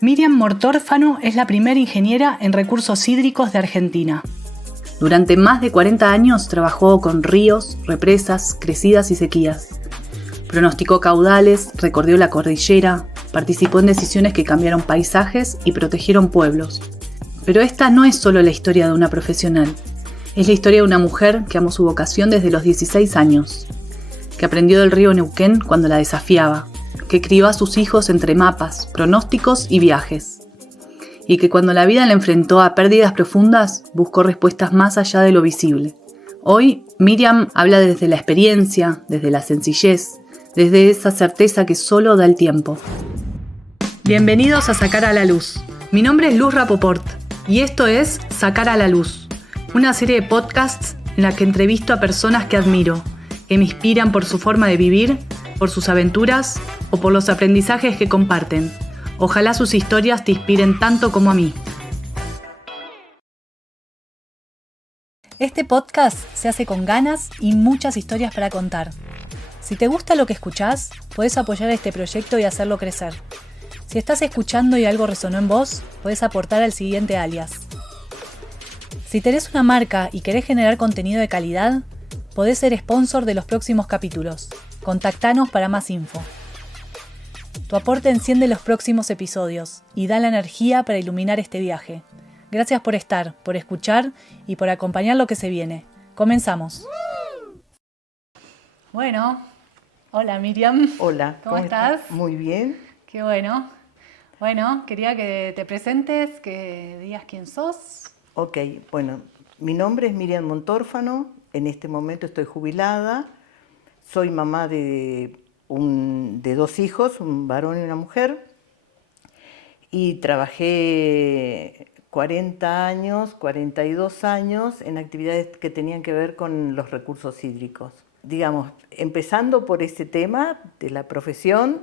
Miriam Mortórfano es la primera ingeniera en recursos hídricos de Argentina. Durante más de 40 años trabajó con ríos, represas, crecidas y sequías. Pronosticó caudales, recorrió la cordillera, participó en decisiones que cambiaron paisajes y protegieron pueblos. Pero esta no es solo la historia de una profesional. Es la historia de una mujer que amó su vocación desde los 16 años, que aprendió del río Neuquén cuando la desafiaba, que crió a sus hijos entre mapas, pronósticos y viajes, y que cuando la vida la enfrentó a pérdidas profundas, buscó respuestas más allá de lo visible. Hoy, Miriam habla desde la experiencia, desde la sencillez, desde esa certeza que solo da el tiempo. Bienvenidos a Sacar a la Luz. Mi nombre es Luz Rapoport y esto es Sacar a la Luz, una serie de podcasts en la que entrevisto a personas que admiro, que me inspiran por su forma de vivir, por sus aventuras o por los aprendizajes que comparten. Ojalá sus historias te inspiren tanto como a mí. Este podcast se hace con ganas y muchas historias para contar. Si te gusta lo que escuchás, podés apoyar este proyecto y hacerlo crecer. Si estás escuchando y algo resonó en vos, podés aportar al siguiente alias. Si tenés una marca y querés generar contenido de calidad, podés ser sponsor de los próximos capítulos. Contactanos para más info. Tu aporte enciende los próximos episodios y da la energía para iluminar este viaje. Gracias por estar, por escuchar y por acompañar lo que se viene. Comenzamos. Bueno, hola Miriam. Hola. ¿Cómo estás? Muy bien. Qué bueno. Bueno, quería que te presentes, que digas quién sos. Ok, bueno, mi nombre es Miriam Mortórfano. En este momento estoy jubilada. Soy mamá de dos hijos, un varón y una mujer, y trabajé 40 años, 42 años en actividades que tenían que ver con los recursos hídricos. Digamos, empezando por ese tema de la profesión,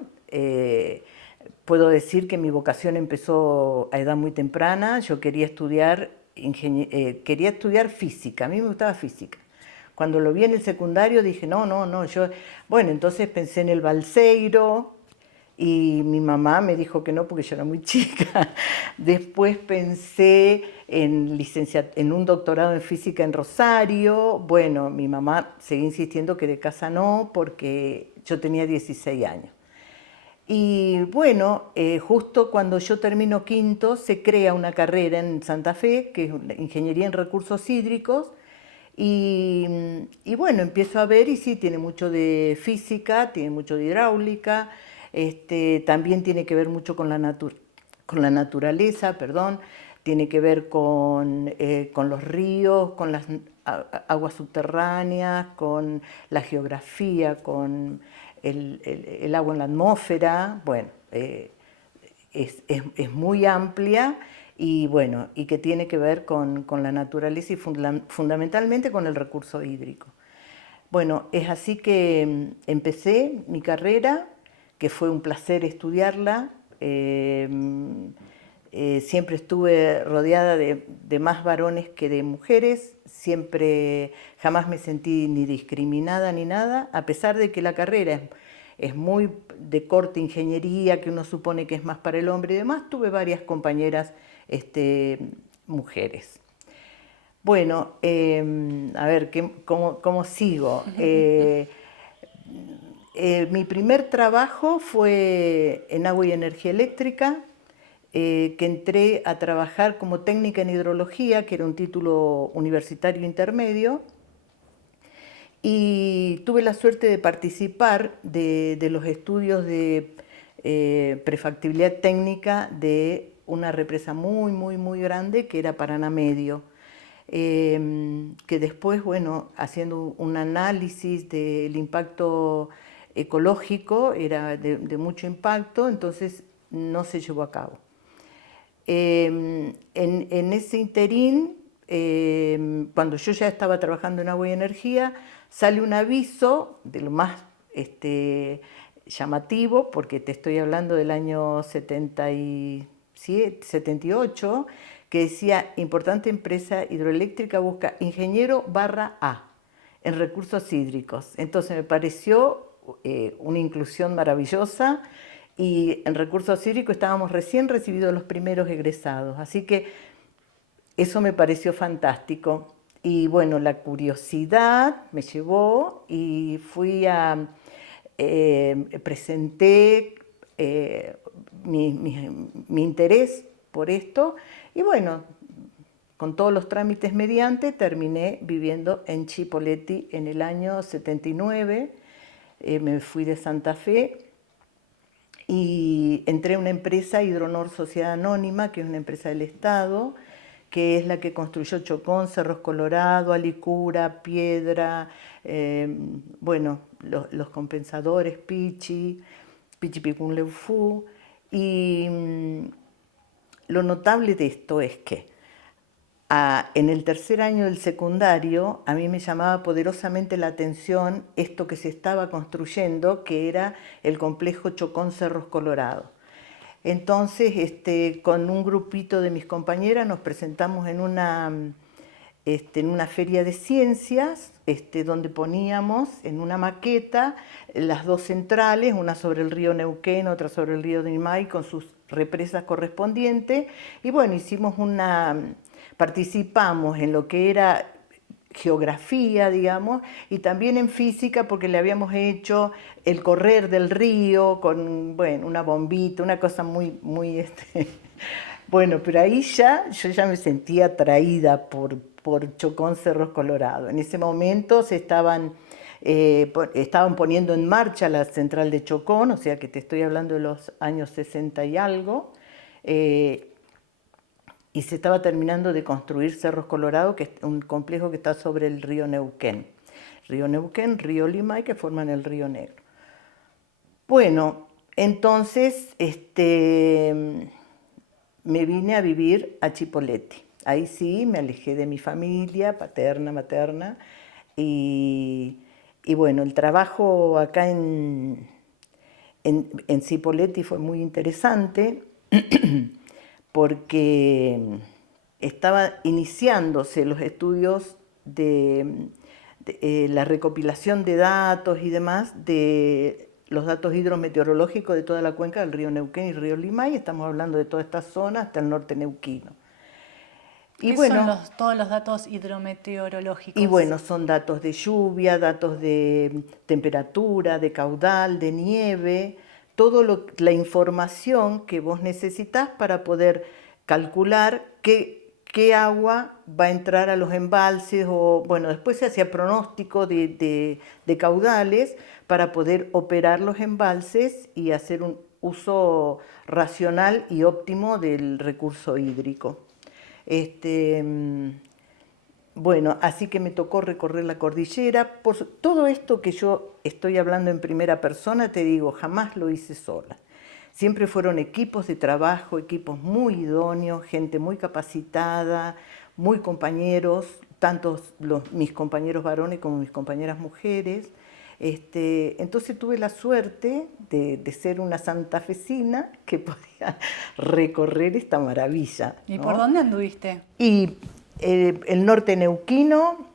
puedo decir que mi vocación empezó a edad muy temprana. Yo quería estudiar física, a mí me gustaba física. Cuando lo vi en el secundario dije, no, bueno, entonces pensé en el Balseiro y mi mamá me dijo que no porque yo era muy chica. Después pensé en un doctorado en física en Rosario. Bueno, mi mamá seguía insistiendo que de casa no porque yo tenía 16 años. Y bueno, justo cuando yo termino quinto se crea una carrera en Santa Fe, que es Ingeniería en Recursos Hídricos. Y bueno, empiezo a ver y sí, tiene mucho de física, tiene mucho de hidráulica, también tiene que ver mucho con la naturaleza, tiene que ver con los ríos, con las aguas subterráneas, con la geografía, con el agua en la atmósfera. Bueno, es muy amplia. Y bueno, y que tiene que ver con la naturaleza y fundamentalmente con el recurso hídrico. Bueno, es así que empecé mi carrera, que fue un placer estudiarla. Siempre estuve rodeada de más varones que de mujeres, jamás me sentí ni discriminada ni nada, a pesar de que la carrera es muy de corte ingeniería, que uno supone que es más para el hombre y demás. Tuve varias compañeras mujeres. Bueno, a ver, ¿cómo sigo? Mi primer trabajo fue en agua y energía eléctrica, que entré a trabajar como técnica en hidrología, que era un título universitario intermedio, y tuve la suerte de participar de los estudios de prefactibilidad técnica de una represa muy grande que era Paraná Medio, que después, bueno, haciendo un análisis del impacto ecológico, era de mucho impacto, entonces no se llevó a cabo. En ese interín, cuando yo ya estaba trabajando en agua y energía, sale un aviso de lo más llamativo, porque te estoy hablando del año 78, que decía: importante empresa hidroeléctrica busca ingeniero /A en recursos hídricos. Entonces me pareció una inclusión maravillosa y en recursos hídricos estábamos recién recibidos los primeros egresados, así que eso me pareció fantástico. Y bueno, la curiosidad me llevó y presenté mi interés por esto y bueno, con todos los trámites mediante, terminé viviendo en Chipoleti en el año 79. Me fui de Santa Fe y entré a una empresa, Hidronor Sociedad Anónima, que es una empresa del Estado, que es la que construyó Chocón, Cerros Colorado, Alicura, Piedra, bueno, los compensadores, Pichi, Pichipicún Leufú. Y lo notable de esto es que en el tercer año del secundario a mí me llamaba poderosamente la atención esto que se estaba construyendo, que era el complejo Chocón Cerros Colorado. Entonces, con un grupito de mis compañeras nos presentamos en una feria de ciencias, donde poníamos en una maqueta las dos centrales, una sobre el río Neuquén, otra sobre el río Nimay, con sus represas correspondientes. Y bueno, participamos en lo que era geografía, digamos, y también en física porque le habíamos hecho el correr del río con, bueno, una bombita, una cosa muy, muy, bueno, pero ahí yo ya me sentía atraída por Chocón Cerros Colorado. En ese momento estaban poniendo en marcha la central de Chocón, o sea que te estoy hablando de los años 60 y algo, y se estaba terminando de construir Cerros Colorado, que es un complejo que está sobre el río Neuquén. Río Neuquén, río Limay, que forman el río Negro. Bueno, entonces me vine a vivir a Chipoleti. Ahí sí, me alejé de mi familia, paterna, materna, y bueno, el trabajo acá en Chipoleti fue muy interesante, porque estaba iniciándose los estudios de la recopilación de datos y demás, de los datos hidrometeorológicos de toda la cuenca del río Neuquén y río Limay. Estamos hablando de toda esta zona hasta el norte neuquino. ¿Qué son todos los datos hidrometeorológicos? Y bueno, son datos de lluvia, datos de temperatura, de caudal, de nieve, la información que vos necesitas para poder calcular qué agua va a entrar a los embalses, o bueno, después se hacía pronóstico de caudales para poder operar los embalses y hacer un uso racional y óptimo del recurso hídrico. Bueno, así que me tocó recorrer la cordillera. Todo esto que yo estoy hablando en primera persona, te digo, jamás lo hice sola. Siempre fueron equipos de trabajo, equipos muy idóneos, gente muy capacitada, muy compañeros, tanto mis compañeros varones como mis compañeras mujeres. Entonces tuve la suerte de ser una santafesina que podía recorrer esta maravilla, ¿no? ¿Y por dónde anduviste? Y el norte neuquino,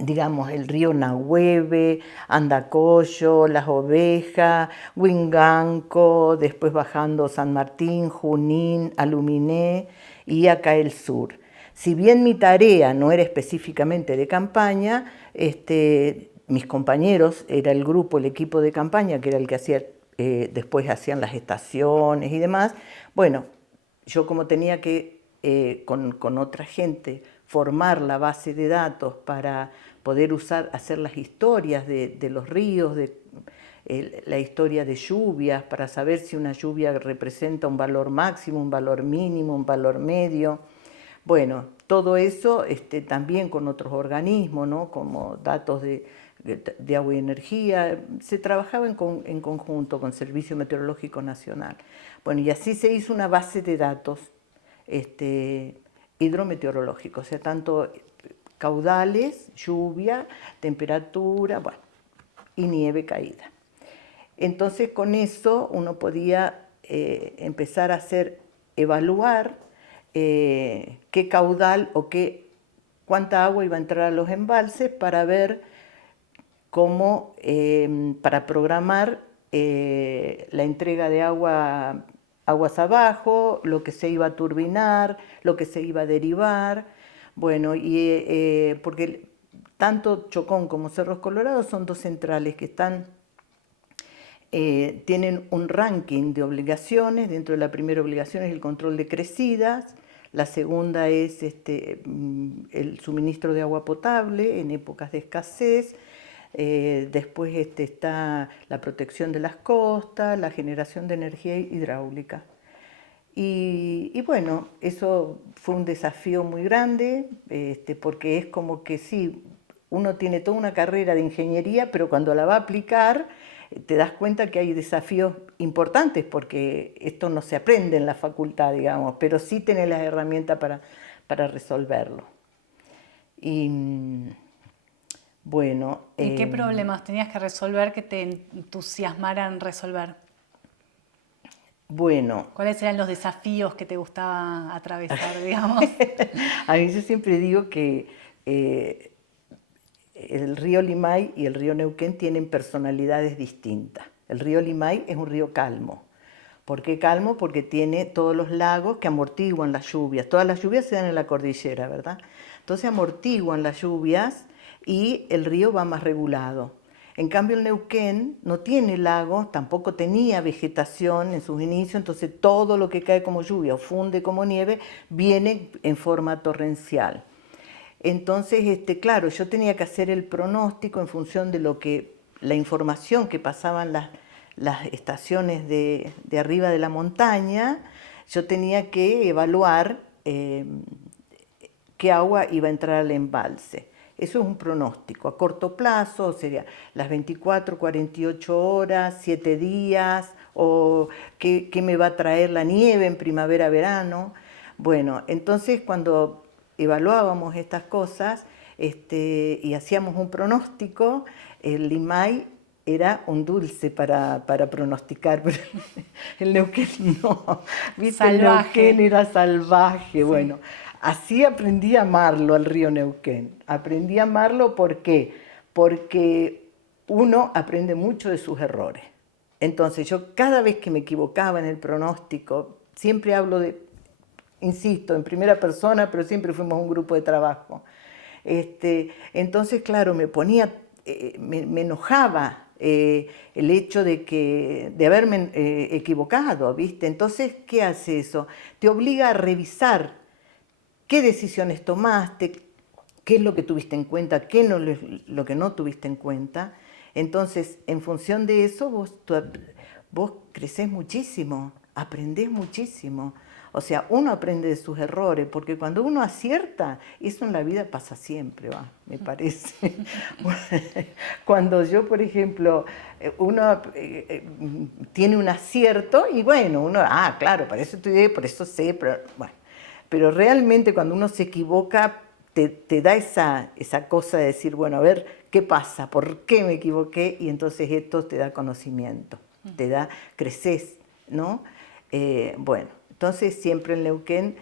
digamos, el río Nahueve, Andacollo, Las Ovejas, Huinganco, después bajando San Martín, Junín, Aluminé y acá el sur. Si bien mi tarea no era específicamente de campaña, mis compañeros, era el grupo, el equipo de campaña, que era el que hacía, después hacían las estaciones y demás. Bueno, yo como tenía que, con otra gente, formar la base de datos para poder hacer las historias de los ríos, la historia de lluvias, para saber si una lluvia representa un valor máximo, un valor mínimo, un valor medio. Bueno, todo eso también con otros organismos, ¿no? Como datos de agua y energía, se trabajaba en conjunto con Servicio Meteorológico Nacional. Bueno, y así se hizo una base de datos hidrometeorológicos, o sea, tanto caudales, lluvia, temperatura, bueno, y nieve caída. Entonces con eso uno podía empezar a evaluar qué caudal o cuánta agua iba a entrar a los embalses para ver cómo, para programar la entrega de agua, aguas abajo, lo que se iba a turbinar, lo que se iba a derivar. Bueno, porque tanto Chocón como Cerros Colorados son dos centrales que tienen un ranking de obligaciones. Dentro de la primera obligación es el control de crecidas, la segunda es el suministro de agua potable en épocas de escasez, después está la protección de las costas, la generación de energía hidráulica. Y bueno, eso fue un desafío muy grande, porque es como que sí, uno tiene toda una carrera de ingeniería, pero cuando la va a aplicar te das cuenta que hay desafíos importantes, porque esto no se aprende en la facultad, digamos, pero sí tenés las herramientas para resolverlo. Y bueno... ¿Y qué problemas tenías que resolver que te entusiasmaran resolver? Bueno. ¿Cuáles eran los desafíos que te gustaba atravesar, digamos? A mí yo siempre digo que el río Limay y el río Neuquén tienen personalidades distintas. El río Limay es un río calmo. ¿Por qué calmo? Porque tiene todos los lagos que amortiguan las lluvias. Todas las lluvias se dan en la cordillera, ¿verdad? Entonces amortiguan las lluvias y el río va más regulado. En cambio el Neuquén no tiene lagos, tampoco tenía vegetación en sus inicios, entonces todo lo que cae como lluvia o funde como nieve viene en forma torrencial. Entonces, claro, yo tenía que hacer el pronóstico en función de la información que pasaban las estaciones de arriba de la montaña. Yo tenía que evaluar qué agua iba a entrar al embalse. Eso es un pronóstico a corto plazo, sería las 24, 48 horas, 7 días, o qué me va a traer la nieve en primavera, verano. Bueno, entonces cuando evaluábamos estas cosas y hacíamos un pronóstico, el Limay era un dulce para pronosticar, pero el Neuquén no. ¿Viste? Salvaje. El Neuquén era salvaje, sí. Bueno. Así aprendí a amarlo al río Neuquén. Aprendí a amarlo ¿por qué? Porque uno aprende mucho de sus errores. Entonces yo cada vez que me equivocaba en el pronóstico, siempre hablo insisto, en primera persona, pero siempre fuimos un grupo de trabajo. Entonces, claro, me enojaba el hecho de haberme equivocado, ¿viste? Entonces, ¿qué hace eso? Te obliga a revisar qué decisiones tomaste, qué es lo que tuviste en cuenta, qué no, lo que no tuviste en cuenta. Entonces, en función de eso, vos crecés muchísimo, aprendés muchísimo. O sea, uno aprende de sus errores, porque cuando uno acierta, eso en la vida pasa siempre, me parece. Cuando yo, por ejemplo, uno tiene un acierto y bueno, uno, claro, para eso estudié, por eso sé, pero bueno. Pero realmente cuando uno se equivoca, te da esa cosa de decir, bueno, a ver, ¿qué pasa? ¿Por qué me equivoqué? Y entonces esto te da conocimiento, creces, ¿no? Bueno, entonces siempre el Neuquén,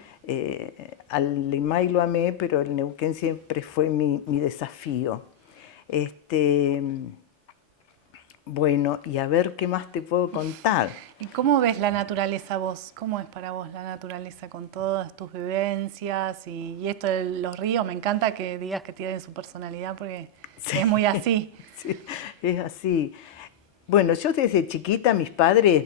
al Limay lo amé, pero el Neuquén siempre fue mi desafío. Bueno, y a ver qué más te puedo contar. ¿Y cómo ves la naturaleza vos? ¿Cómo es para vos la naturaleza con todas tus vivencias? Y esto de los ríos, me encanta que digas que tienen su personalidad porque sí, es muy así. Sí, es así. Bueno, yo desde chiquita, mis padres,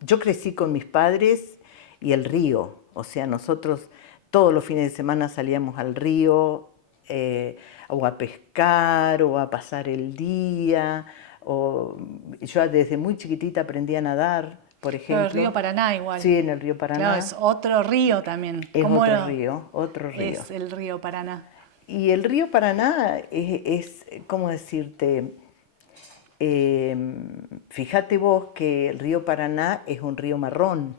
yo crecí con mis padres y el río. O sea, nosotros todos los fines de semana salíamos al río, o a pescar, o a pasar el día. Yo desde muy chiquitita aprendí a nadar, por ejemplo. Pero el río Paraná igual. Sí, en el río Paraná. Claro, es otro río también. Es otro río. Es el río Paraná. Y el río Paraná es ¿cómo decirte? Fíjate vos que el río Paraná es un río marrón.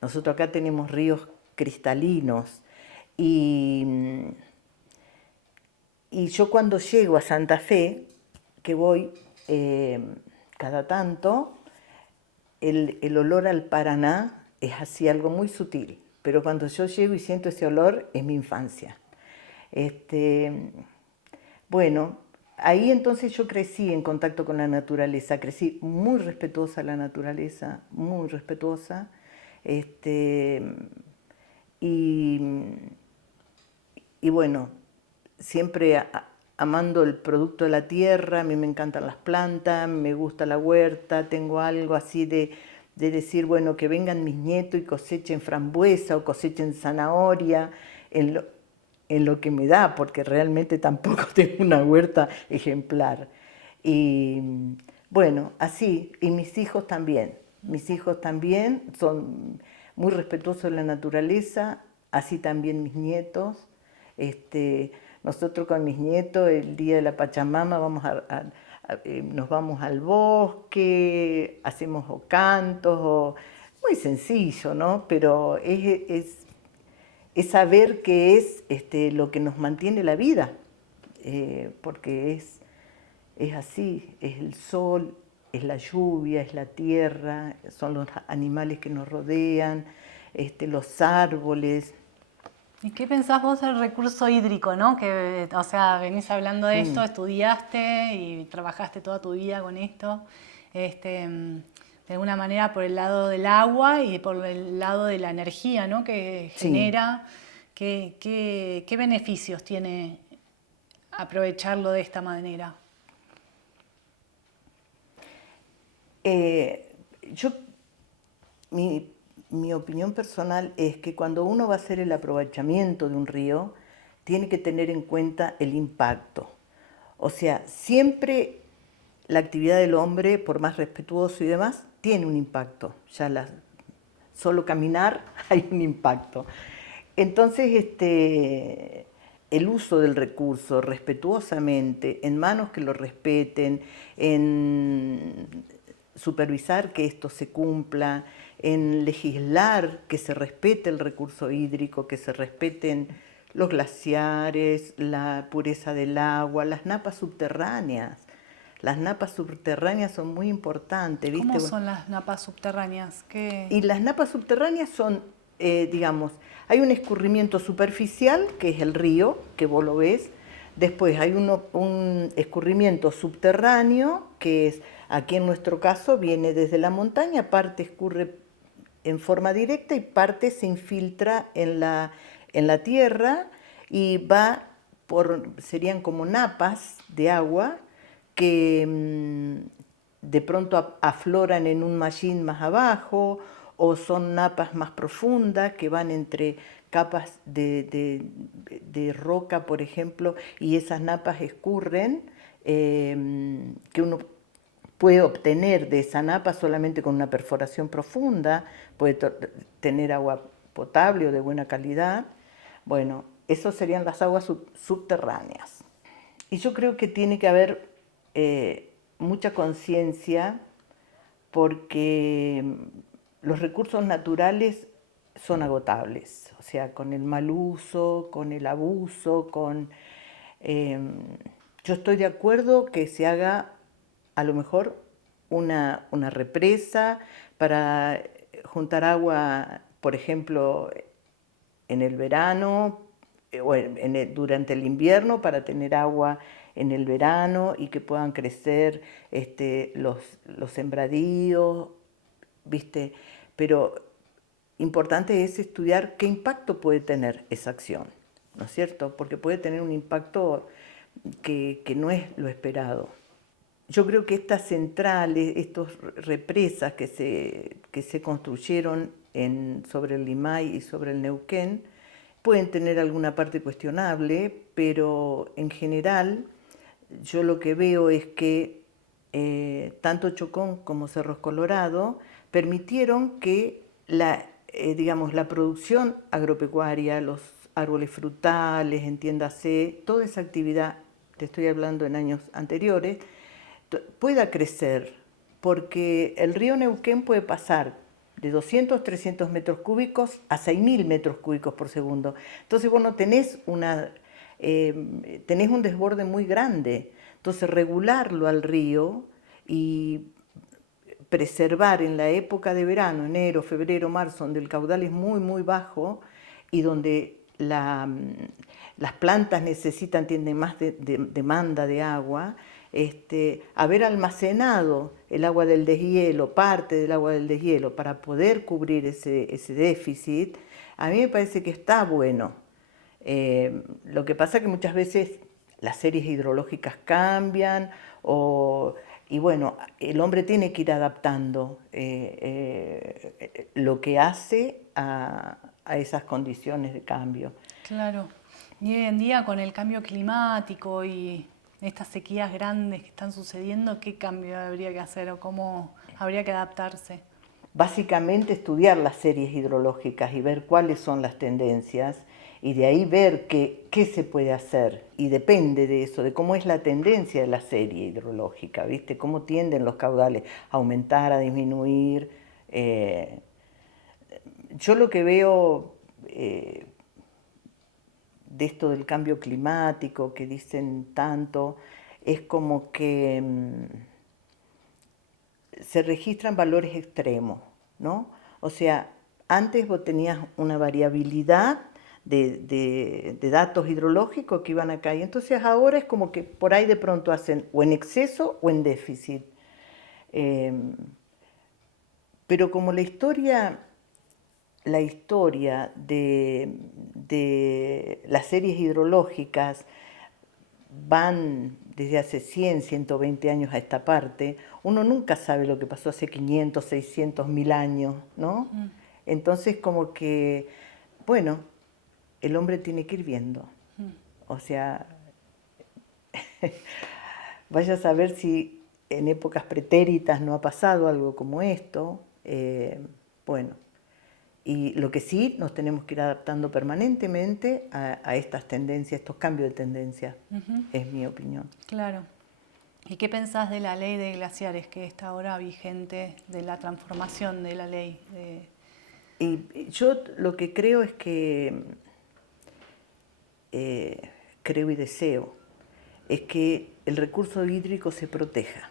Nosotros acá tenemos ríos cristalinos. Y yo cuando llego a Santa Fe, que voy cada tanto, el olor al Paraná es así algo muy sutil. Pero cuando yo llego y siento ese olor, es mi infancia. Bueno, ahí entonces yo crecí en contacto con la naturaleza, crecí muy respetuosa de la naturaleza, muy respetuosa, este, y, y bueno, siempre amando el producto de la tierra. A mí me encantan las plantas, me gusta la huerta, tengo algo así de decir, bueno, que vengan mis nietos y cosechen frambuesa o cosechen zanahoria en lo, en lo que me da, porque realmente tampoco tengo una huerta ejemplar. Y bueno, así, y mis hijos también son muy respetuosos de la naturaleza, así también mis nietos. Nosotros con mis nietos el día de la Pachamama nos vamos al bosque, hacemos o cantos, muy sencillo, ¿no? Pero es saber que es lo que nos mantiene la vida, porque es así, es el sol, es la lluvia, es la tierra, son los animales que nos rodean, los árboles. ¿Y qué pensás vos del recurso hídrico, no? Que, o sea, venís hablando de esto, estudiaste y trabajaste toda tu vida con esto, de alguna manera por el lado del agua y por el lado de la energía, ¿no? Que Sí. genera. ¿Qué beneficios tiene aprovecharlo de esta manera? Yo, mi opinión personal es que cuando uno va a hacer el aprovechamiento de un río, tiene que tener en cuenta el impacto. O sea, siempre la actividad del hombre, por más respetuoso y demás, tiene un impacto. Solo caminar hay un impacto. Entonces, el uso del recurso respetuosamente, en manos que lo respeten, en supervisar que esto se cumpla, en legislar que se respete el recurso hídrico, que se respeten los glaciares, la pureza del agua, las napas subterráneas. Las napas subterráneas son muy importantes, ¿viste? ¿Cómo son las napas subterráneas? Y las napas subterráneas son, digamos, hay un escurrimiento superficial, que es el río, que vos lo ves. Después hay un escurrimiento subterráneo, que es, aquí en nuestro caso, viene desde la montaña, parte escurre en forma directa y parte se infiltra en la tierra y serían como napas de agua que de pronto afloran en un mallín más abajo, o son napas más profundas que van entre capas de roca, por ejemplo, y esas napas escurren, que uno puede obtener de esa napa solamente con una perforación profunda, puede tener agua potable o de buena calidad. Bueno, eso serían las aguas subterráneas. Y yo creo que tiene que haber mucha conciencia, porque los recursos naturales son agotables, o sea, con el mal uso, con el abuso, yo estoy de acuerdo que se haga a lo mejor una represa para juntar agua, por ejemplo, en el verano o durante el invierno, para tener agua en el verano y que puedan crecer los sembradíos, ¿viste? Pero importante es estudiar qué impacto puede tener esa acción, ¿no es cierto? Porque puede tener un impacto que no es lo esperado. Yo creo que estas centrales, estas represas que se construyeron sobre el Limay y sobre el Neuquén, pueden tener alguna parte cuestionable, pero en general yo lo que veo es que tanto Chocón como Cerros Colorado permitieron que digamos, la producción agropecuaria, los árboles frutales, entiéndase, toda esa actividad, te estoy hablando en años anteriores, pueda crecer, porque el río Neuquén puede pasar de 200, 300 metros cúbicos a 6.000 metros cúbicos por segundo. Entonces vos no tenés tenés un desborde muy grande. Entonces regularlo al río y preservar en la época de verano, enero, febrero, marzo, donde el caudal es muy, muy bajo y donde las plantas tienen más demanda de agua, haber almacenado el agua del deshielo, parte del agua del deshielo, para poder cubrir ese déficit, a mí me parece que está bueno. Lo que pasa es que muchas veces las series hidrológicas cambian y bueno, el hombre tiene que ir adaptando lo que hace a esas condiciones de cambio. Claro. Y hoy en día con el cambio climático y estas sequías grandes que están sucediendo, ¿qué cambio habría que hacer o cómo habría que adaptarse? Básicamente estudiar las series hidrológicas y ver cuáles son las tendencias y de ahí ver qué se puede hacer. Y depende de eso, de cómo es la tendencia de la serie hidrológica, ¿viste? Cómo tienden los caudales a aumentar, a disminuir. Yo lo que veo de esto del cambio climático que dicen tanto, es como que se registran valores extremos, ¿no? O sea, antes vos tenías una variabilidad de datos hidrológicos que iban acá, y entonces ahora es como que por ahí de pronto hacen o en exceso o en déficit. Pero como la historia de las series hidrológicas van desde hace 100, 120 años a esta parte, uno nunca sabe lo que pasó hace 500, 600, 1000 años, ¿no? Entonces como que, bueno, el hombre tiene que ir viendo. O sea, vaya a saber si en épocas pretéritas no ha pasado algo como esto. Bueno, y lo que sí, nos tenemos que ir adaptando permanentemente a estas tendencias, estos cambios de tendencia, es mi opinión. Claro. ¿Y qué pensás de la ley de glaciares que está ahora vigente, de la transformación de la ley? Y yo lo que creo es que, creo y deseo, es que el recurso hídrico se proteja,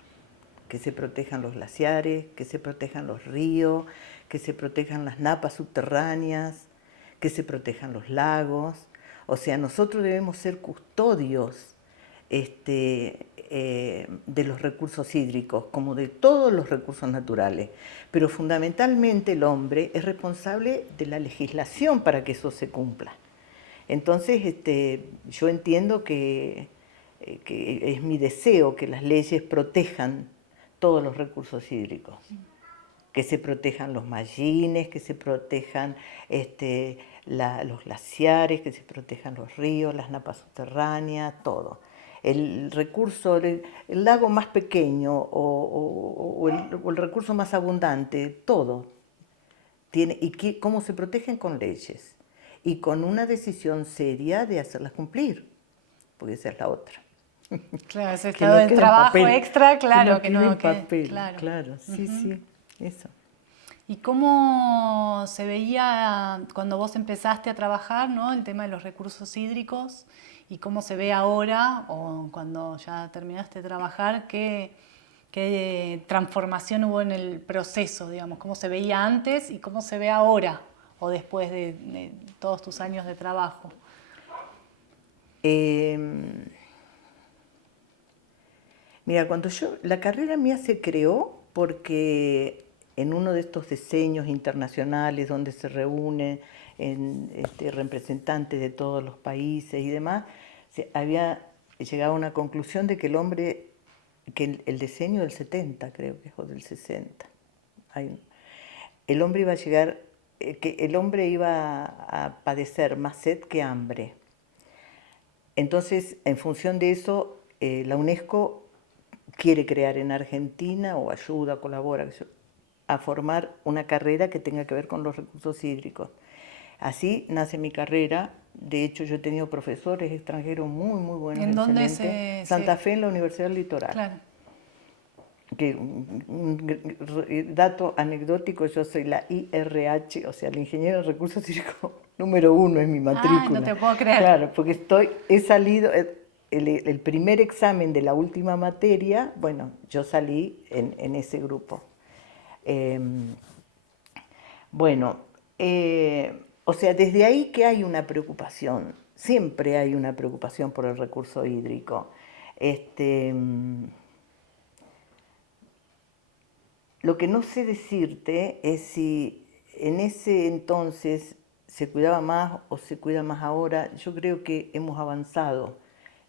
que se protejan los glaciares, que se protejan los ríos, que se protejan las napas subterráneas, que se protejan los lagos. O sea, nosotros debemos ser custodios de los recursos hídricos, como de todos los recursos naturales. Pero fundamentalmente el hombre es responsable de la legislación para que eso se cumpla. Entonces, yo entiendo que es mi deseo que las leyes protejan todos los recursos hídricos, que se protejan los mallines, que se protejan los glaciares, que se protejan los ríos, las napas subterráneas, todo. El recurso, el lago más pequeño o el recurso más abundante, todo. ¿Y cómo se protegen? Con leyes y con una decisión seria de hacerlas cumplir, porque esa es la otra. Claro, ese estado de trabajo extra, claro, que no quede en papel. Claro, sí, sí, eso. ¿Y cómo se veía cuando vos empezaste a trabajar, ¿no? El tema de los recursos hídricos, y cómo se ve ahora, o cuando ya terminaste de trabajar, qué transformación hubo en el proceso, digamos, cómo se veía antes y cómo se ve ahora, o después de todos tus años de trabajo? Mira, la carrera mía se creó porque en uno de estos diseños internacionales donde se reúnen representantes de todos los países y demás, se había llegado a una conclusión de que el diseño del 70, creo que es, o del 60, el hombre iba a llegar, que el hombre iba a padecer más sed que hambre. Entonces, en función de eso, la UNESCO quiere crear en Argentina, o ayuda, colabora, a formar una carrera que tenga que ver con los recursos hídricos. Así nace mi carrera. De hecho, yo he tenido profesores extranjeros muy, muy buenos. ¿En dónde Santa Fe, en la Universidad del Litoral. Claro. Que, un dato anecdótico, yo soy la IRH, o sea, el ingeniero de recursos hídricos número 1 es mi matrícula. Ah, no te puedo creer. Claro, porque he salido, el primer examen de la última materia, bueno, yo salí en ese grupo. Bueno, O sea, desde ahí que hay una preocupación, siempre hay una preocupación por el recurso hídrico. Lo que no sé decirte es si en ese entonces se cuidaba más o se cuida más ahora. Yo creo que hemos avanzado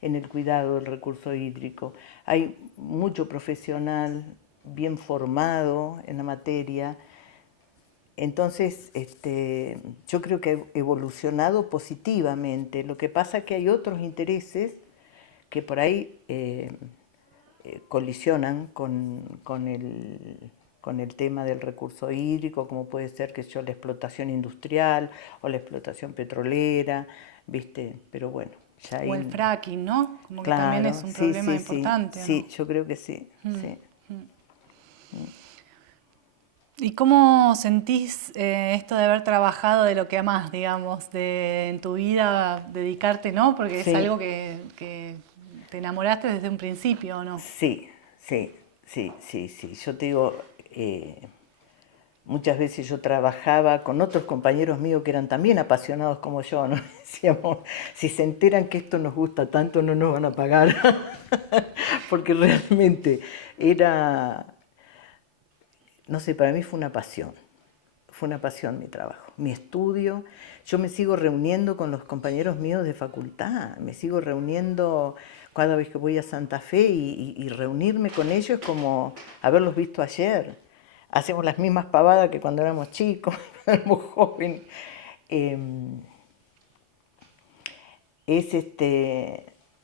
en el cuidado del recurso hídrico. Hay mucho profesional bien formado en la materia. Entonces, yo creo que ha evolucionado positivamente. Lo que pasa es que hay otros intereses que por ahí colisionan con el tema del recurso hídrico, como puede ser que la explotación industrial o la explotación petrolera, ¿viste? Pero bueno, ya O ahí... el fracking, ¿no? Como que también Claro, es un sí, problema sí, sí, importante, ¿o sí, no? yo creo que sí, sí. ¿Y cómo sentís esto de haber trabajado de lo que amás, digamos, de en tu vida dedicarte, ¿no? Porque es Sí, algo que te enamoraste desde un principio, ¿o no? sí, sí, sí, sí, sí. Yo te digo, muchas veces yo trabajaba con otros compañeros míos que eran también apasionados como yo, ¿no? Decíamos, si se enteran que esto nos gusta tanto, no nos van a pagar, porque realmente era, no sé, para mí fue una pasión mi trabajo, mi estudio. Yo me sigo reuniendo con los compañeros míos de facultad, me sigo reuniendo cada vez que voy a Santa Fe y reunirme con ellos es como haberlos visto ayer. Hacemos las mismas pavadas que cuando éramos chicos, cuando éramos jóvenes. Es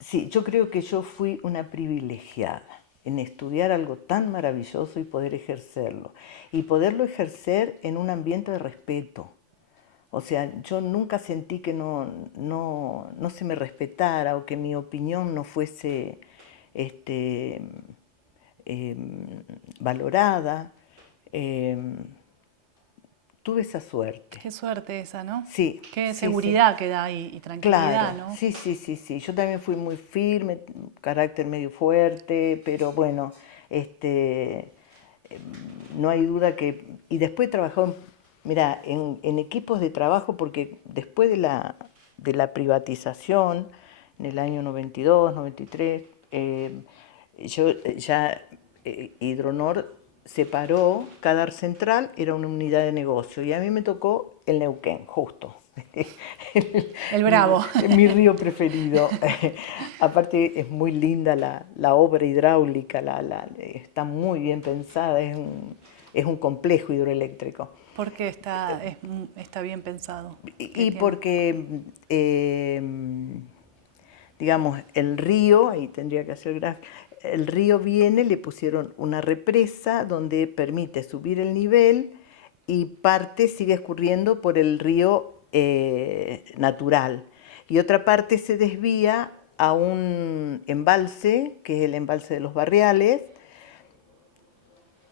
sí, yo creo que yo fui una privilegiada en estudiar algo tan maravilloso y poder ejercerlo. Y poderlo ejercer en un ambiente de respeto. O sea, yo nunca sentí que no se me respetara o que mi opinión no fuese este, valorada. Em, Tuve esa suerte. Qué suerte esa, ¿no? Sí, Qué sí, sí. seguridad que da y tranquilidad, Claro, ¿no? sí, sí, sí, sí. Yo también fui muy firme, carácter medio fuerte, pero bueno, no hay duda que... Y después he trabajado, mira, en equipos de trabajo, porque después de la privatización, en el año 92, 93, Hidronor separó, cada central era una unidad de negocio, y a mí me tocó el Neuquén, justo. El Bravo. Mi río preferido. Aparte es muy linda la obra hidráulica, está muy bien pensada, es un complejo hidroeléctrico. Porque está bien pensado. ¿Qué Y tiene? porque, digamos, el río, ahí tendría que hacer gráfico, el río viene, le pusieron una represa donde permite subir el nivel y parte sigue escurriendo por el río natural. Y otra parte se desvía a un embalse, que es el embalse de los Barriales,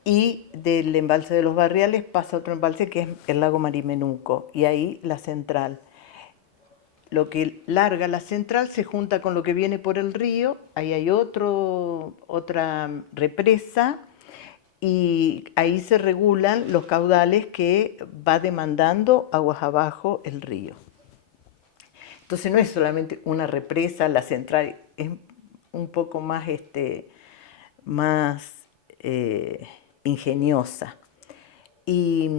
y del embalse de los Barriales pasa otro embalse que es el lago Marimenuco, y ahí la central. Lo que larga la central se junta con lo que viene por el río, ahí hay otra represa y ahí se regulan los caudales que va demandando aguas abajo el río. Entonces no es solamente una represa, la central es un poco más, más ingeniosa. Y,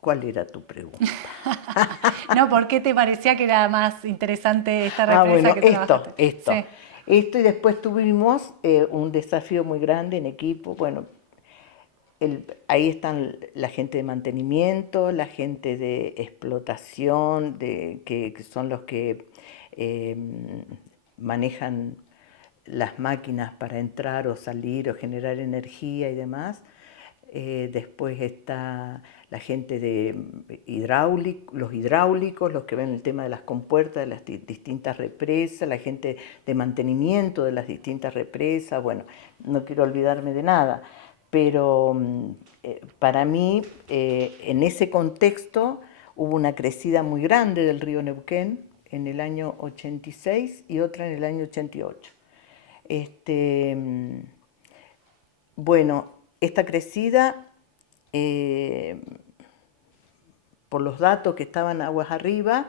¿cuál era tu pregunta? No, ¿por qué te parecía que era más interesante esta Ah, represa bueno, que trabajaste? Sí. Esto y después tuvimos un desafío muy grande en equipo. Bueno, ahí están la gente de mantenimiento, la gente de explotación, que son los que eh, manejan las máquinas para entrar o salir o generar energía y demás. Después está la gente de los hidráulicos, los que ven el tema de las compuertas de las distintas represas, la gente de mantenimiento de las distintas represas. Bueno, no quiero olvidarme de nada, pero para mí, en ese contexto, hubo una crecida muy grande del río Neuquén en el año 86 y otra en el año 88. Bueno, esta crecida por los datos que estaban aguas arriba,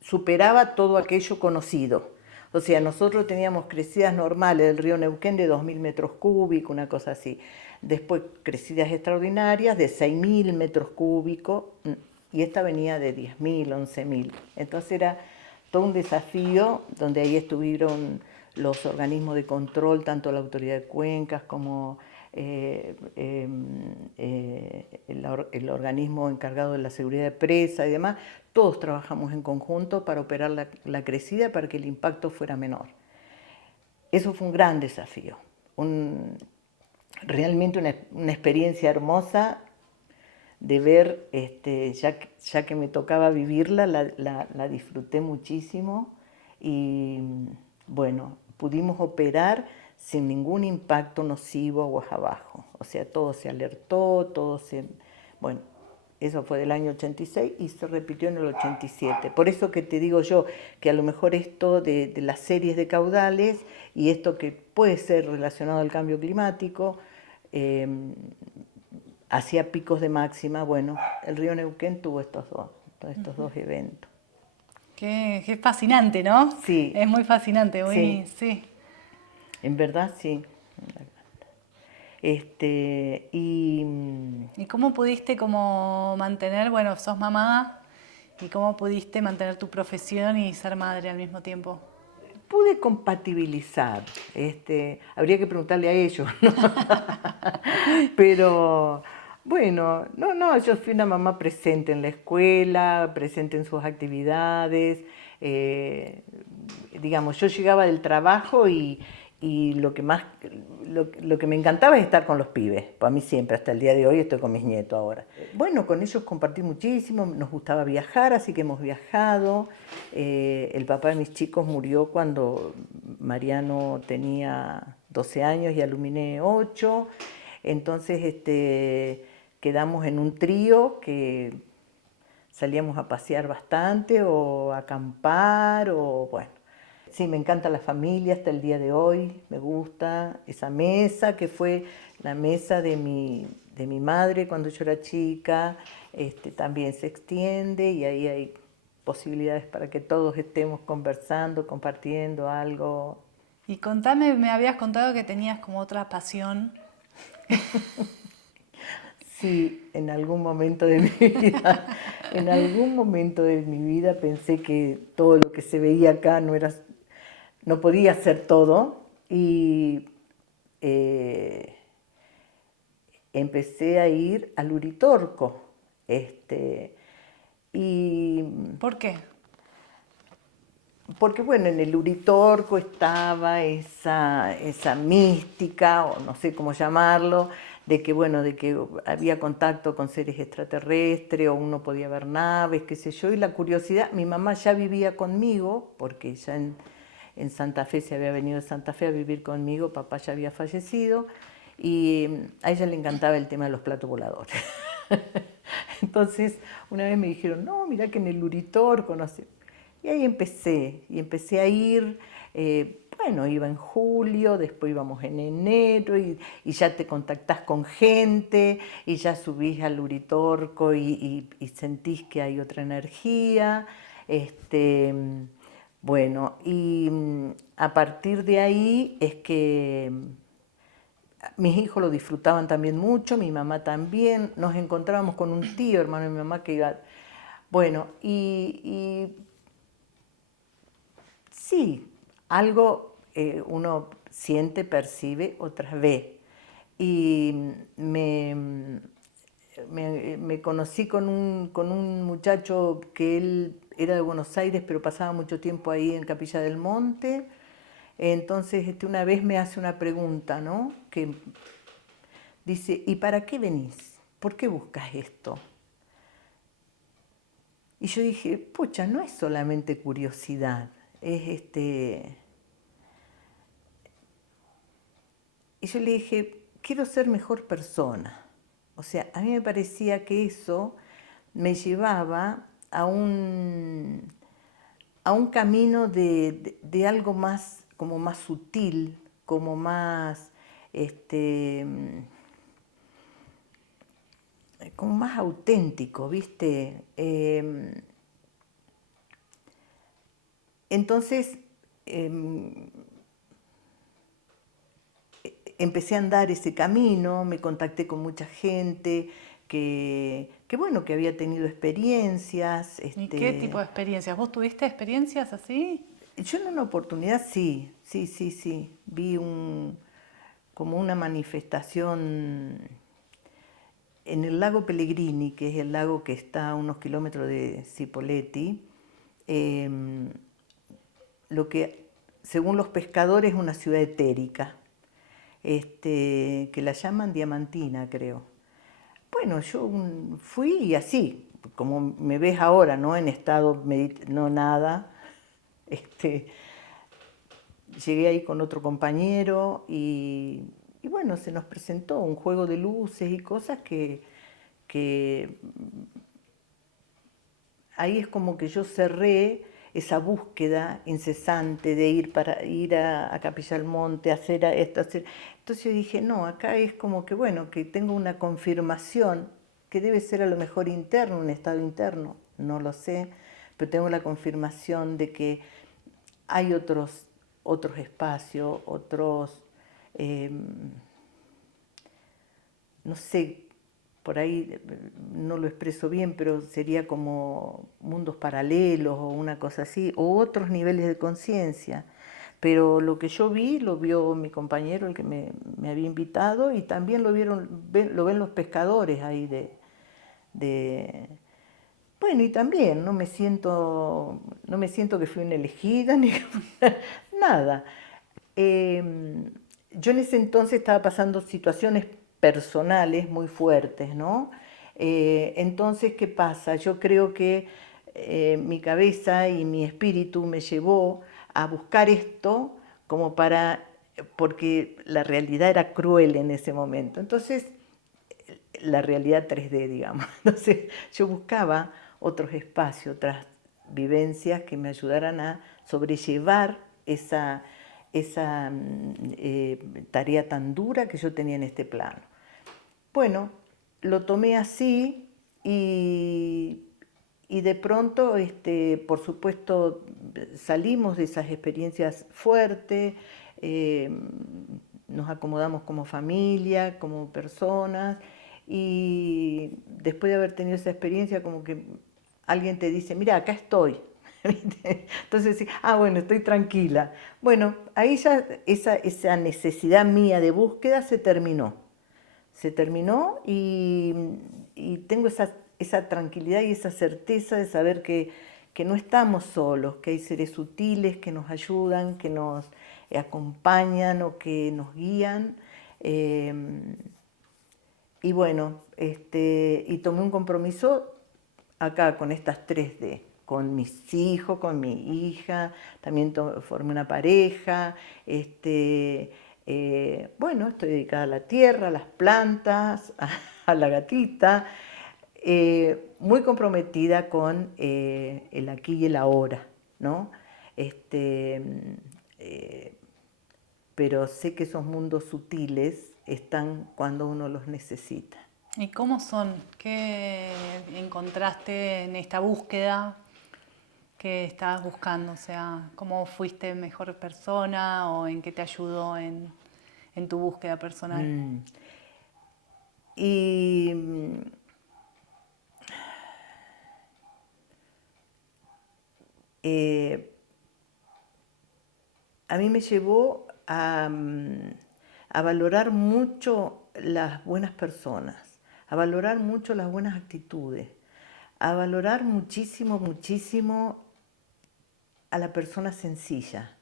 superaba todo aquello conocido. O sea, nosotros teníamos crecidas normales del río Neuquén de 2.000 metros cúbicos, una cosa así. Después crecidas extraordinarias de 6.000 metros cúbicos, y esta venía de 10.000, 11.000. Entonces era todo un desafío, donde ahí estuvieron los organismos de control, tanto la Autoridad de Cuencas como el organismo encargado de la seguridad de presa y demás. Todos trabajamos en conjunto para operar la crecida para que el impacto fuera menor. Eso fue un gran desafío, realmente una experiencia hermosa de ver, ya que me tocaba vivirla, la disfruté muchísimo y bueno, pudimos operar sin ningún impacto nocivo aguas abajo. O sea, todo se alertó, bueno, eso fue del año 86 y se repitió en el 87. Por eso que te digo yo que a lo mejor esto de las series de caudales y esto que puede ser relacionado al cambio climático, hacía picos de máxima. Bueno, el río Neuquén tuvo estos dos eventos. Qué fascinante, ¿no? Sí. Es muy fascinante, muy, sí. En verdad, sí. ¿Y cómo pudiste mantener, bueno, sos mamá, y cómo pudiste mantener tu profesión y ser madre al mismo tiempo? Pude compatibilizar, habría que preguntarle a ellos, ¿no? Pero bueno, yo fui una mamá presente en la escuela, presente en sus actividades, digamos, yo llegaba del trabajo y lo que me encantaba es estar con los pibes. Para mí siempre, hasta el día de hoy estoy con mis nietos ahora. Bueno, con ellos compartí muchísimo, nos gustaba viajar, así que hemos viajado. El papá de mis chicos murió cuando Mariano tenía 12 años y Aluminé 8. Entonces quedamos en un trío que salíamos a pasear bastante o a acampar o bueno. Sí, me encanta la familia hasta el día de hoy, me gusta esa mesa que fue la mesa de mi madre cuando yo era chica, también se extiende y ahí hay posibilidades para que todos estemos conversando, compartiendo algo. Y contame, me habías contado que tenías como otra pasión. Sí, en algún momento de mi vida, pensé que todo lo que se veía acá no podía ser todo y empecé a ir al Uritorco. ¿Por qué? Porque bueno, en el Uritorco estaba esa mística, o no sé cómo llamarlo, de que había contacto con seres extraterrestres, o uno podía ver naves, qué sé yo, y la curiosidad. Mi mamá ya vivía conmigo, porque ya en Santa Fe, se había venido de Santa Fe a vivir conmigo, papá ya había fallecido, y a ella le encantaba el tema de los platos voladores. Entonces, una vez me dijeron, no, mirá que en el Uritorco, no sé. Y ahí empecé a ir, bueno, iba en julio, después íbamos en enero y ya te contactás con gente y ya subís al Uritorco y sentís que hay otra energía. Bueno, y a partir de ahí es que mis hijos lo disfrutaban también mucho, mi mamá también, nos encontrábamos con un tío, hermano de mi mamá, que iba. Bueno, y sí, algo uno siente, percibe, otras ve. Y me conocí con un muchacho que él era de Buenos Aires, pero pasaba mucho tiempo ahí en Capilla del Monte. Entonces una vez me hace una pregunta, ¿no? Que dice, ¿y para qué venís? ¿Por qué buscas esto? Y yo dije, pucha, no es solamente curiosidad, es Y yo le dije, quiero ser mejor persona. O sea, a mí me parecía que eso me llevaba a un camino de algo más, como más sutil, como más, como más auténtico, ¿viste? Entonces empecé a andar ese camino, me contacté con mucha gente bueno, que había tenido experiencias. ¿Y qué tipo de experiencias? ¿Vos tuviste experiencias así? Yo en una oportunidad sí. Vi como una manifestación en el lago Pellegrini, que es el lago que está a unos kilómetros de Cipolletti, lo que según los pescadores es una ciudad etérica, que la llaman Diamantina, creo. Bueno, yo fui y así, como me ves ahora, ¿no? En estado, no nada. Llegué ahí con otro compañero y bueno, se nos presentó un juego de luces y cosas que ahí es como que yo cerré esa búsqueda incesante de ir a Capilla del Monte, hacer esto, hacer. Entonces yo dije, no, acá es como que bueno, que tengo una confirmación que debe ser a lo mejor interno, un estado interno, no lo sé, pero tengo la confirmación de que hay otros espacios, no sé, por ahí no lo expreso bien, pero sería como mundos paralelos o una cosa así, o otros niveles de conciencia. Pero lo que yo vi, lo vio mi compañero, el que me había invitado, y también lo ven los pescadores ahí bueno, y también no me siento que fui una elegida, ni nada. Yo en ese entonces estaba pasando situaciones personales muy fuertes, ¿no? Entonces, ¿qué pasa? Yo creo que mi cabeza y mi espíritu me llevó a buscar esto como porque la realidad era cruel en ese momento. Entonces, la realidad 3D, digamos. Entonces, yo buscaba otros espacios, otras vivencias que me ayudaran a sobrellevar esa tarea tan dura que yo tenía en este plano. Bueno, lo tomé así y de pronto, por supuesto, salimos de esas experiencias fuertes, nos acomodamos como familia, como personas, y después de haber tenido esa experiencia, como que alguien te dice, mira, acá estoy. Entonces, sí, bueno, estoy tranquila. Bueno, ahí ya esa necesidad mía de búsqueda se terminó. Y tengo esa tranquilidad y esa certeza de saber que no estamos solos, que hay seres sutiles que nos ayudan, que nos acompañan o que nos guían. Y bueno, y tomé un compromiso acá con estas 3D, con mis hijos, con mi hija, también formé una pareja, bueno, estoy dedicada a la tierra, a las plantas, a la gatita, muy comprometida con el aquí y el ahora, ¿no? Pero sé que esos mundos sutiles están cuando uno los necesita. ¿Y cómo son? ¿Qué encontraste en esta búsqueda que estabas buscando? O sea, ¿cómo fuiste mejor persona o en qué te ayudó en tu búsqueda personal? Y a mí me llevó a valorar mucho las buenas personas, a valorar mucho las buenas actitudes, a valorar muchísimo, muchísimo a la persona sencilla.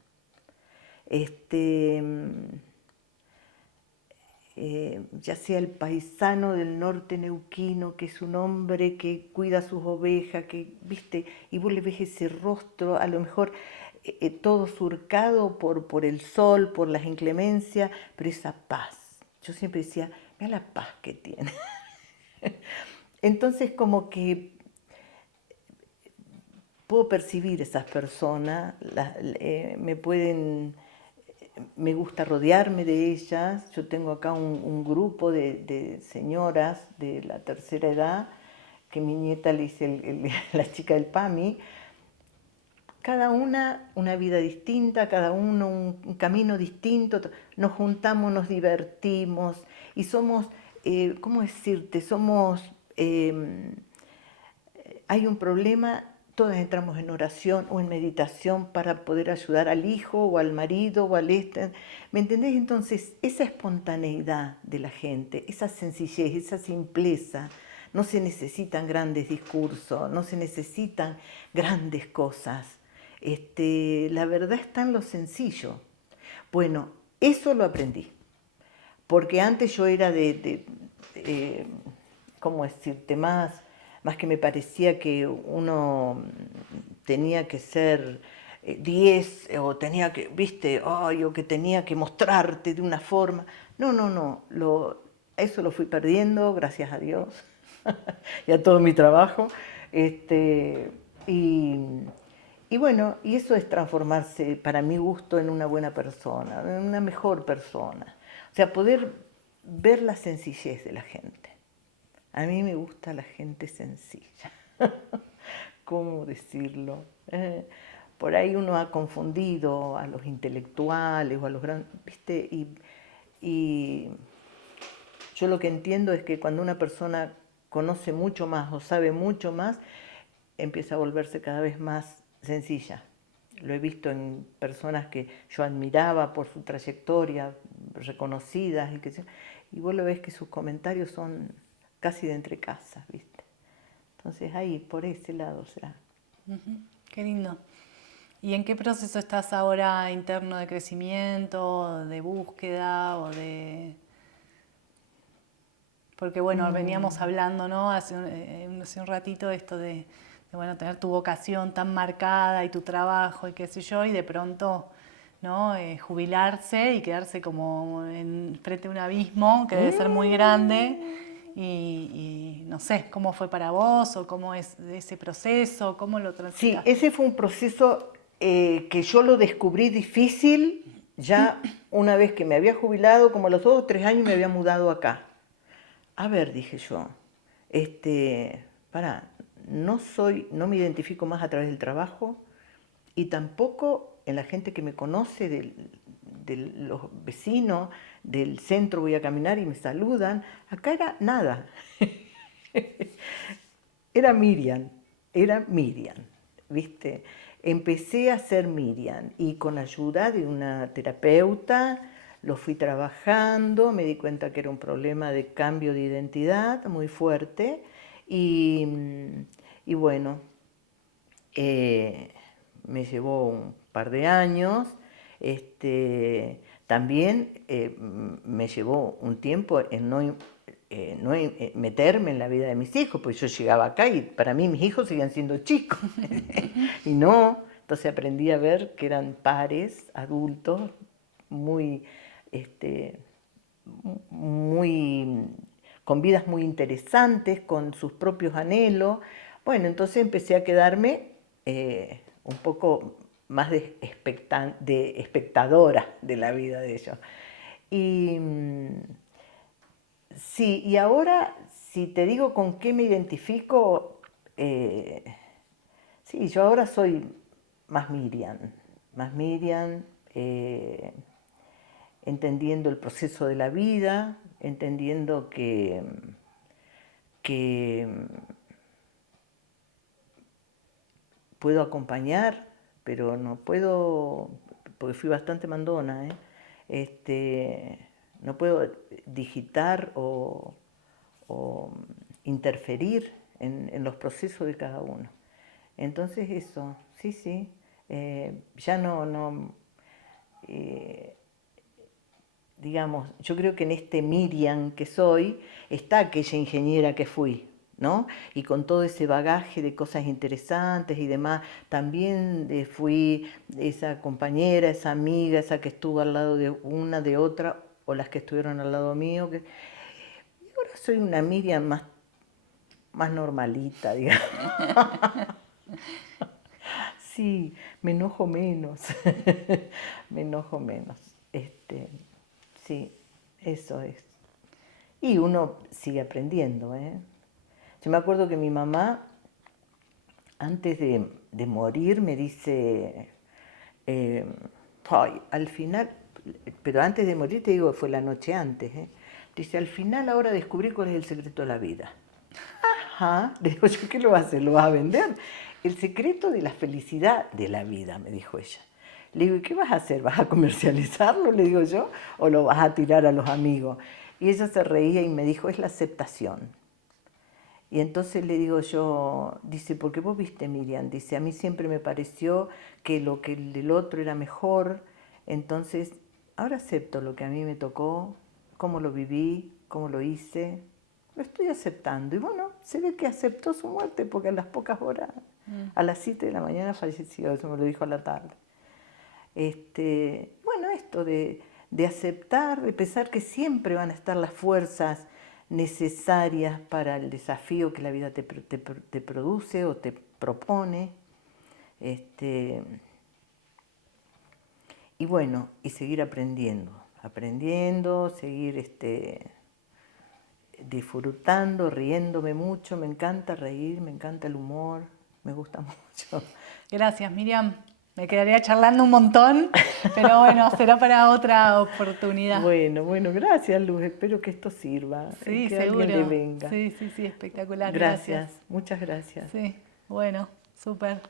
Ya sea el paisano del norte neuquino, que es un hombre que cuida sus ovejas, que, viste, y vos le ves ese rostro, a lo mejor todo surcado por el sol, por las inclemencias, pero esa paz. Yo siempre decía, mira la paz que tiene. Entonces, como que puedo percibir esas personas, me pueden me gusta rodearme de ellas. Yo tengo acá un grupo de señoras de la tercera edad, que mi nieta le dice la chica del PAMI. Cada una vida distinta, cada uno un camino distinto. Nos juntamos, nos divertimos y somos, ¿cómo decirte? Hay un problema, todas entramos en oración o en meditación para poder ayudar al hijo o al marido o al ¿me entendés? Entonces, esa espontaneidad de la gente, esa sencillez, esa simpleza, no se necesitan grandes discursos, no se necesitan grandes cosas. La verdad está en lo sencillo. Bueno, eso lo aprendí, porque antes yo era ¿cómo decirte? Más que me parecía que uno tenía que ser 10 o tenía que, viste, o que tenía que mostrarte de una forma. No, eso lo fui perdiendo, gracias a Dios, y a todo mi trabajo. Y bueno, y eso es transformarse, para mi gusto, en una buena persona, en una mejor persona. O sea, poder ver la sencillez de la gente. A mí me gusta la gente sencilla. ¿Cómo decirlo? Por ahí uno ha confundido a los intelectuales o a los grandes, ¿viste? Y yo lo que entiendo es que cuando una persona conoce mucho más o sabe mucho más, empieza a volverse cada vez más sencilla. Lo he visto en personas que yo admiraba por su trayectoria, reconocidas, y vos lo ves que sus comentarios son casi de entre casas, ¿viste? Entonces ahí, por ese lado será. Qué lindo. ¿Y en qué proceso estás ahora interno de crecimiento, de búsqueda o de...? Porque bueno, veníamos hablando, ¿no? Hace un ratito esto de bueno, tener tu vocación tan marcada y tu trabajo y qué sé yo, y de pronto, ¿no? Jubilarse y quedarse como frente a un abismo que debe ser muy grande. Y no sé, ¿cómo fue para vos o cómo es ese proceso? ¿Cómo lo transitaste? Sí, ese fue un proceso que yo lo descubrí difícil ya una vez que me había jubilado, como a los 2 o 3 años me había mudado acá. A ver, dije yo, no me identifico más a través del trabajo y tampoco en la gente que me conoce, de los vecinos, del centro voy a caminar y me saludan. Acá era nada. Era Miriam, ¿viste? Empecé a ser Miriam y con ayuda de una terapeuta lo fui trabajando, me di cuenta que era un problema de cambio de identidad muy fuerte y bueno, me llevó un par de años. También me llevó un tiempo en no meterme en la vida de mis hijos, pues yo llegaba acá y para mí mis hijos seguían siendo chicos. Y no, entonces aprendí a ver que eran pares, adultos, muy, con vidas muy interesantes, con sus propios anhelos. Bueno, entonces empecé a quedarme un poco más de espectadora de la vida de ellos. Y sí, y ahora, si te digo con qué me identifico, sí, yo ahora soy más Miriam, entendiendo el proceso de la vida, entendiendo que puedo acompañar, pero no puedo, porque fui bastante mandona, no puedo digitar o interferir en los procesos de cada uno. Entonces eso, sí, ya digamos, yo creo que en este Miriam que soy está aquella ingeniera que fui, ¿no? Y con todo ese bagaje de cosas interesantes y demás, también fui esa compañera, esa amiga, esa que estuvo al lado de una, de otra, o las que estuvieron al lado mío. Y ahora soy una Miriam más normalita, digamos. Sí, me enojo menos, me enojo menos. Sí, eso es. Y uno sigue aprendiendo, ¿eh? Yo me acuerdo que mi mamá, antes de morir, me dice, ay, al final, pero antes de morir, te digo, fue la noche antes, ¿eh? Dice, al final ahora descubrí cuál es el secreto de la vida. Ajá, le digo yo, ¿qué lo vas a hacer? ¿Lo vas a vender? El secreto de la felicidad de la vida, me dijo ella. Le digo, ¿y qué vas a hacer? ¿Vas a comercializarlo? Le digo yo, ¿o lo vas a tirar a los amigos? Y ella se reía y me dijo, es la aceptación. Y entonces le digo yo, dice, porque vos viste, Miriam, dice, a mí siempre me pareció que lo que el otro era mejor, entonces ahora acepto lo que a mí me tocó, cómo lo viví, cómo lo hice, lo estoy aceptando. Y bueno, se ve que aceptó su muerte porque a las pocas horas, a las 7 de la mañana falleció, eso me lo dijo a la tarde. Bueno, esto de aceptar, de pensar que siempre van a estar las fuerzas necesarias para el desafío que la vida te produce o te propone. Y bueno, y seguir aprendiendo, seguir disfrutando, riéndome mucho. Me encanta reír, me encanta el humor, me gusta mucho. Gracias, Miriam. Me quedaría charlando un montón, pero bueno, será para otra oportunidad. Bueno, gracias, Luz. Espero que esto sirva, Sí, que seguro. alguien le venga. Sí, espectacular. Gracias, muchas gracias. Sí, bueno, súper.